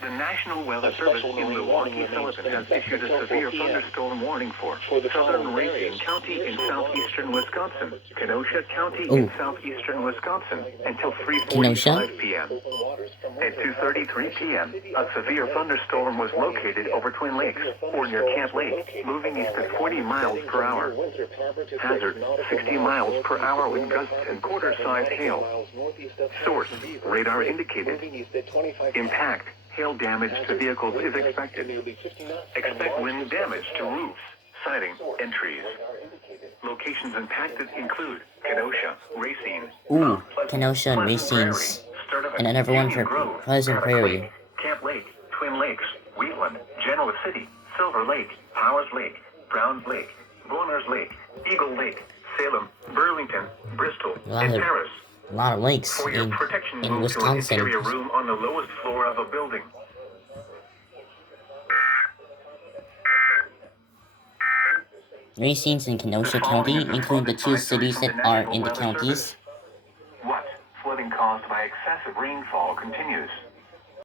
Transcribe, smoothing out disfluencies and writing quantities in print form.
The National Weather Service in Milwaukee, Sullivan has issued a severe thunderstorm warning for southern Racine County in southeastern Wisconsin, Kenosha County in southeastern Wisconsin, until 3:45 p.m. At 2:33 p.m., a severe thunderstorm was located over Twin Lakes, or near Camp Lake, moving east at 40 miles per hour. Hazard, 60 miles per hour with gusts and quarter-sized hail. Source, radar indicated. Impact, hail damage to vehicles is expected. Expect wind damage to roofs, siding, and trees. Locations impacted include Kenosha, Racine, Kenosha and Racine, and another one for Pleasant Prairie. Camp Lake, Twin Lakes, Wheatland, Genoa City, Silver Lake, Powers Lake, Browns Lake, Boners Lake, Eagle Lake, Salem, Burlington, Bristol, and Paris. A lot of lakes For your protection, in move Wisconsin. to an interior room on the lowest floor of a building. Racine and Kenosha County include the two cities that are in the counties. What? Flooding caused by excessive rainfall continues.